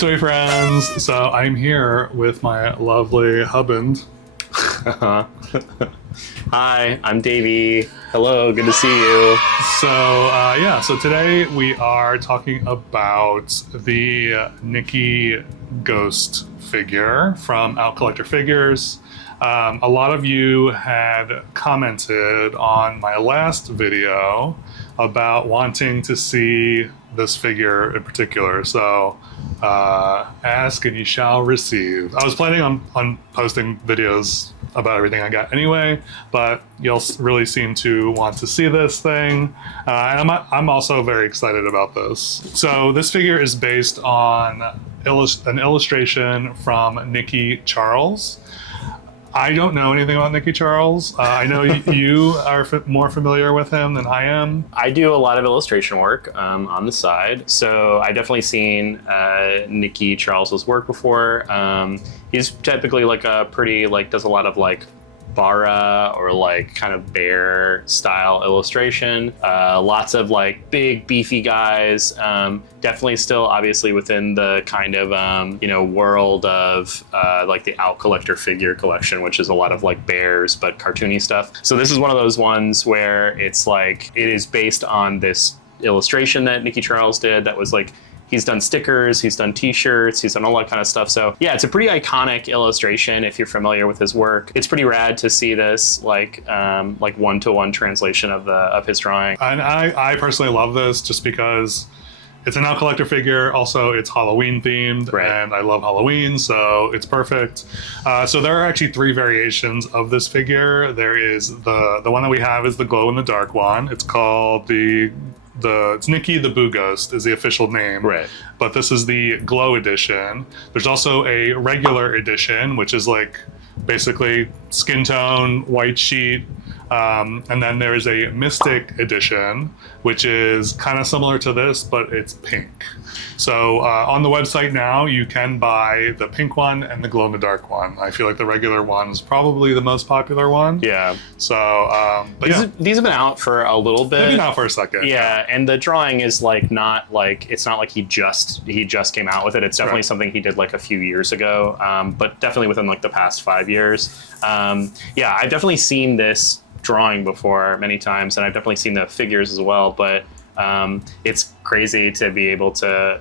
toy friends. So I'm here with my lovely husband. Hi, I'm Davey. Hello, good to see you. So today we are talking about the Nickie Ghost figure from Out Collector Figures. A lot of you had commented on my last video about wanting to see this figure in particular. So ask and you shall receive. I was planning on posting videos about everything I got anyway, but you'll really seem to want to see this thing. And I'm also very excited about this. So this figure is based on an illustration from Nickie Charles. I don't know anything about Nickie Charles. I know you are more familiar with him than I am. I do a lot of illustration work on the side, so I definitely seen Nickie Charles's work before. He's typically like a pretty does a lot of bara or kind of bear style illustration. Lots of big beefy guys. Definitely still obviously within the kind of world of the Out Collector figure collection, which is a lot of bears but cartoony stuff. So this is one of those ones where it's it is based on this illustration that Nickie Charles did that was he's done stickers, he's done t-shirts, he's done all that kind of stuff. So yeah, it's a pretty iconic illustration if you're familiar with his work. It's pretty rad to see this one-to-one translation of his drawing. And I personally love this just because it's an Out Collector figure. Also, it's Halloween themed, right, and I love Halloween, so it's perfect. So there are actually 3 variations of this figure. There is the one that we have is the glow-in-the-dark one. It's called it's Nickie the Boo Ghost is the official name. Right. But this is the glow edition. There's also a regular edition, which is basically skin tone, white sheet. And then there's a Mystic edition, which is kind of similar to this, but it's pink. So on the website now, you can buy the pink one and the glow-in-the-dark one. I feel like the regular one is probably the most popular one. Yeah. So, these have been out for a little bit. They've been out for a second. Yeah, and the drawing is not it's not like he just came out with it. It's definitely something he did a few years ago, but definitely within the past 5 years. Yeah, I've definitely seen this drawing before many times, and I've definitely seen the figures as well, but it's crazy to be able to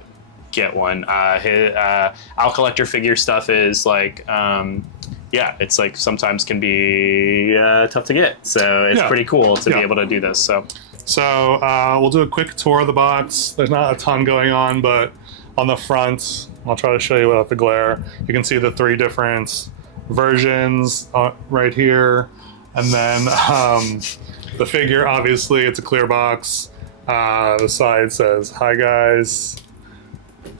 get one. His Out Collector figure stuff is yeah, it's sometimes can be tough to get, so it's pretty cool to be able to do this. So we'll do a quick tour of the box. There's not a ton going on, but on the front, I'll try to show you without the glare. You can see the 3 different versions right here. And then the figure, obviously, it's a clear box. The side says, "Hi, guys."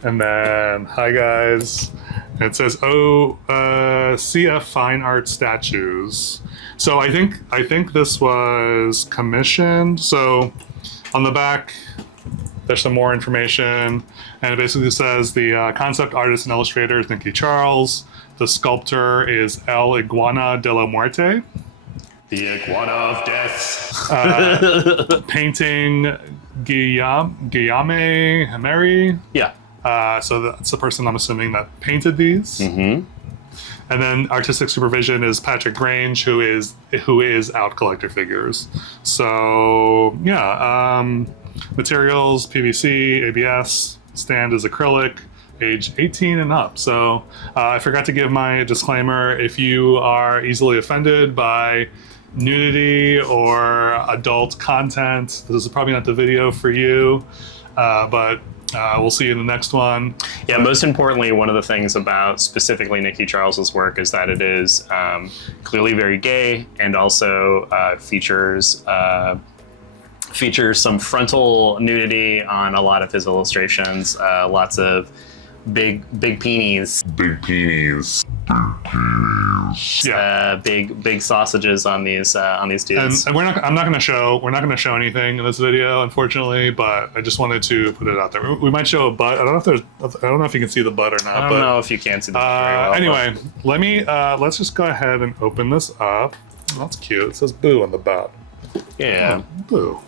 And then, "Hi, guys." And it says, CF Fine Art Statues. So I think this was commissioned. So on the back, there's some more information. And it basically says the concept artist and illustrator is Nickie Charles. The sculptor is El Iguana de la Muerte. The Iguana of Death. Painting Guillaume Hameri. Yeah. So that's the person I'm assuming that painted these. Mm-hmm. And then artistic supervision is Patrick Grange, who is Out Collector Figures. So yeah, materials PVC, ABS. Stand is acrylic. Age 18 and up. So I forgot to give my disclaimer. If you are easily offended by nudity or adult content, this is probably not the video for you, but we'll see you in the next one. Yeah, most importantly, one of the things about specifically Nickie Charles's work is that it is clearly very gay, and also features some frontal nudity on a lot of his illustrations. Lots of big peenies. Big peenies. Yeah. Big sausages on these dudes. And we're not going to show anything in this video, unfortunately. But I just wanted to put it out there. We might show a butt. I don't know if you can see the butt or not. I don't know if you can see the butt very well. Anyway, let's just go ahead and open this up. That's cute. It says "boo" on the butt. Yeah. Boo.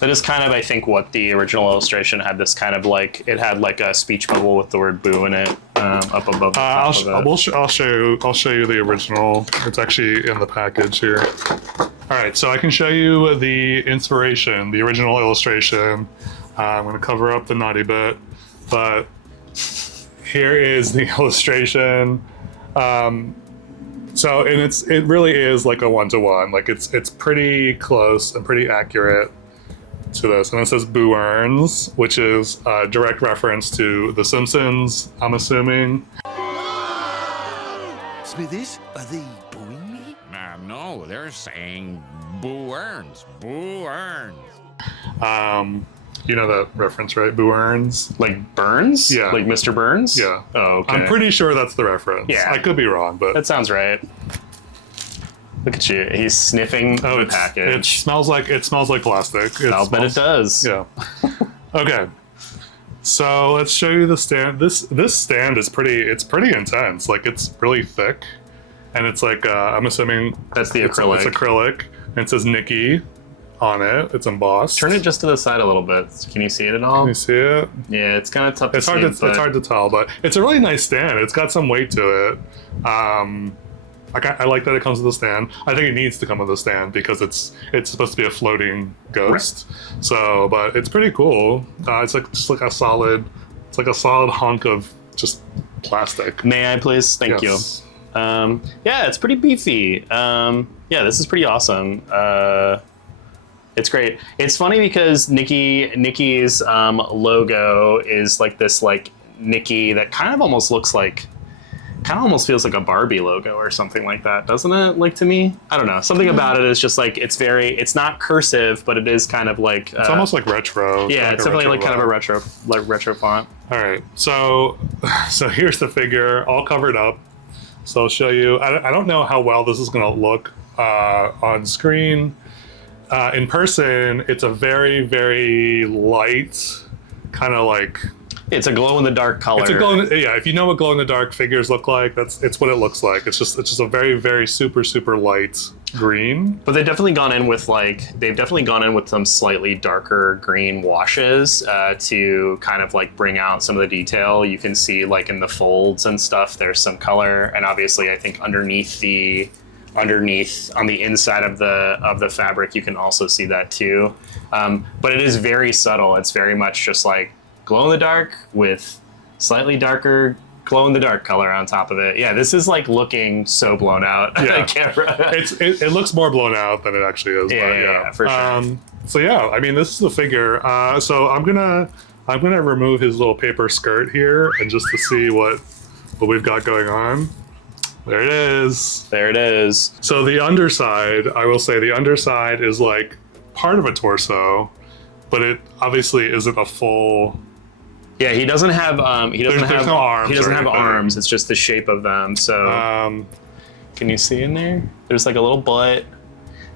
That is kind of, I think, what the original illustration had. This kind of like, it had like a speech bubble with the word "boo" in it, up above the top of it. I'll show you the original. It's actually in the package here. All right, so I can show you the inspiration, the original illustration. I'm going to cover up the naughty bit, but here is the illustration. So, and it really is like a one-to-one. Like it's pretty close and pretty accurate to this. And it says "Boo Earns," which is a direct reference to The Simpsons, I'm assuming. Smithers, are they booing me? No, they're saying Boo Earns. Boo Earns. You know that reference, right? Boo Earns. Like Burns? Yeah. Like Mr. Burns? Yeah. Oh, okay. I'm pretty sure that's the reference. Yeah. I could be wrong, but That sounds right. Look at you. He's sniffing the package. It smells like plastic. I'll bet it does. Yeah. Okay. So let's show you the stand. This stand is pretty intense. Like it's really thick, and it's like I'm assuming That's the it's acrylic. acrylic, and it says Nickie on it. It's embossed. Turn it just to the side a little bit. Can you see it at all? Can you see it? Yeah, it's kind of tough to It's see. hard to tell, but it's a really nice stand. It's got some weight to it. I like that it comes with a stand. I think it needs to come with a stand because it's supposed to be a floating ghost. Right. So, but it's pretty cool. It's like a solid hunk of just plastic. May I please? Thank you. Yeah, it's pretty beefy. Yeah, this is pretty awesome. It's great. It's funny because Nickie's logo is like this like Nickie that kind of almost feels like a Barbie logo or something like that, doesn't it? Like to me, I don't know. Something about it is just like it's not cursive, but it is kind of like it's almost like retro. Yeah, it's definitely like kind of a retro font. All right, so here's the figure all covered up. So I'll show you. I don't know how well this is going to look on screen. In person, it's a very, very light, kind of like... It's a glow-in-the-dark color. Yeah, if you know what glow-in-the-dark figures look like, it's what it looks like. It's just a very, very super, super light green. But they've definitely gone in with some slightly darker green washes to kind of like bring out some of the detail. You can see like in the folds and stuff, there's some color, and obviously I think underneath on the inside of the fabric you can also see that too, but it is very subtle. It's very much just like glow in the dark with slightly darker glow in the dark color on top of it. Yeah, this is like looking so blown out on camera. It looks more blown out than it actually is. Yeah, for sure. So yeah, I mean, this is the figure. So I'm gonna remove his little paper skirt here and just to see what we've got going on. There it is. There it is. So the underside, I will say the underside is like part of a torso, but it obviously isn't a full... Yeah, he doesn't have there's no arms. He doesn't have arms. It's just the shape of them. So can you see in there? There's like a little butt.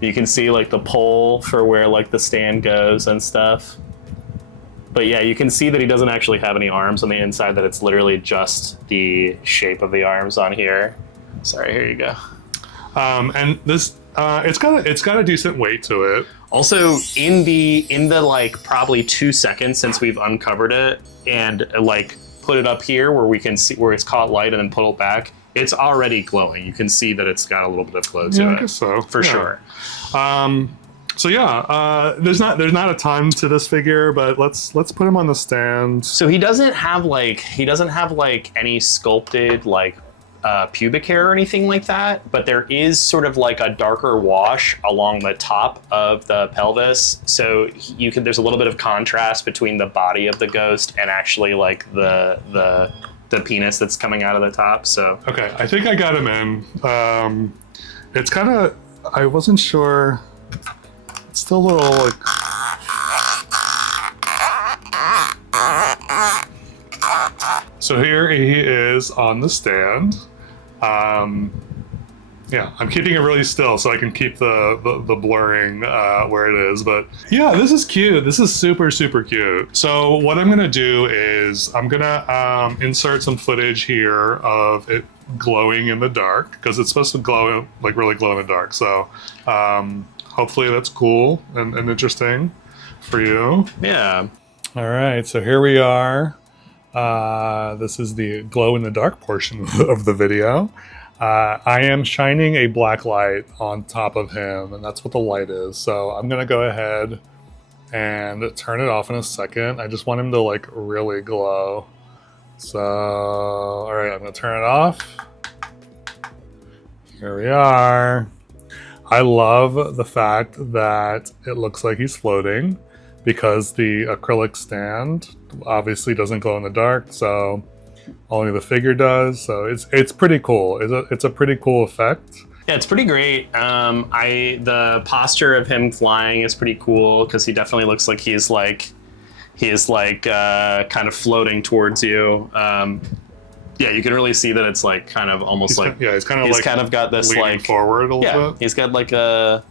You can see like the pole for where like the stand goes and stuff. But yeah, you can see that he doesn't actually have any arms on the inside, that it's literally just the shape of the arms on here. Sorry, here you go. And this, it's got a decent weight to it. Also, in the like probably 2 seconds since we've uncovered it and like put it up here where we can see where it's caught light and then pull it back, it's already glowing. You can see that it's got a little bit of glow to it. I guess so. For sure. So yeah, there's not a ton to this figure, but let's put him on the stand. So he doesn't have like any sculpted like pubic hair or anything like that, but there is sort of like a darker wash along the top of the pelvis. So there's a little bit of contrast between the body of the ghost and actually like the penis that's coming out of the top. So okay, I think I got him in. It's kind of, I wasn't sure. It's still a little like. So here he is on the stand. Yeah, I'm keeping it really still so I can keep the blurring where it is. But yeah, this is cute. This is super, super cute. So what I'm gonna do is I'm gonna insert some footage here of it glowing in the dark because it's supposed to glow, like really glow in the dark. So hopefully that's cool and interesting for you. Yeah. All right, so here we are. This is the glow in the dark portion of the video. I am shining a black light on top of him, and that's what the light is. So I'm gonna go ahead and turn it off in a second. I just want him to like really glow. So, all right, I'm gonna turn it off. Here we are. I love the fact that it looks like he's floating because the acrylic stand obviously doesn't glow in the dark, so only the figure does. So it's pretty cool. It's a pretty cool effect. Yeah, it's pretty great. The posture of him flying is pretty cool because he definitely looks like he is kind of floating towards you. Yeah, you can really see that it's like kind of almost he's kind of got this leaning like forward a little bit. He's got like a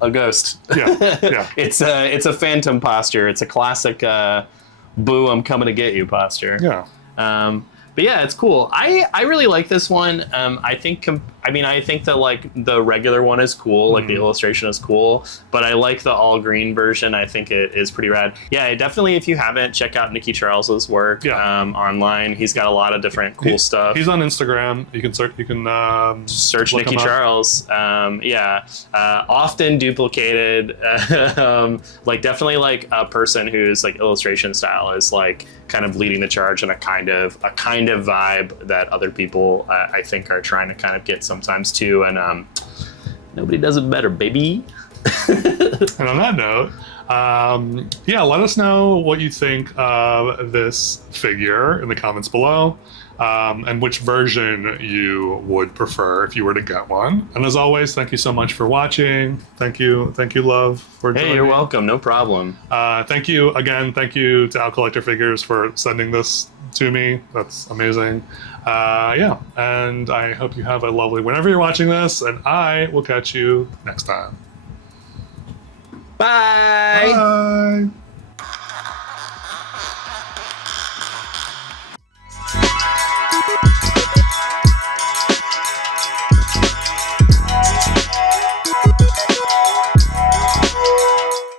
ghost. Yeah. It's a phantom posture. It's a classic "Boo, I'm coming to get you" posture. Yeah. But yeah, it's cool. I really like this one. I think that like the regular one is cool, like the illustration is cool, but I like the all green version. I think it is pretty rad. Yeah, definitely. If you haven't, check out Nickie Charles's work online. He's got a lot of different cool stuff. He's on Instagram. You can search. You can search Nickie Charles. Often duplicated. Like definitely like a person whose like illustration style is like kind of leading the charge in a kind of vibe that other people I think are trying to kind of get sometimes too, and nobody does it better, baby. And on that note, let us know what you think of this figure in the comments below, and which version you would prefer if you were to get one. And as always, thank you so much for watching. Thank you, Love, for joining. Hey, you're welcome. No problem. Thank you again. Thank you to Out Collector Figures for sending this to me. That's amazing. And I hope you have a lovely whenever you're watching this, and I will catch you next time. Bye. Bye.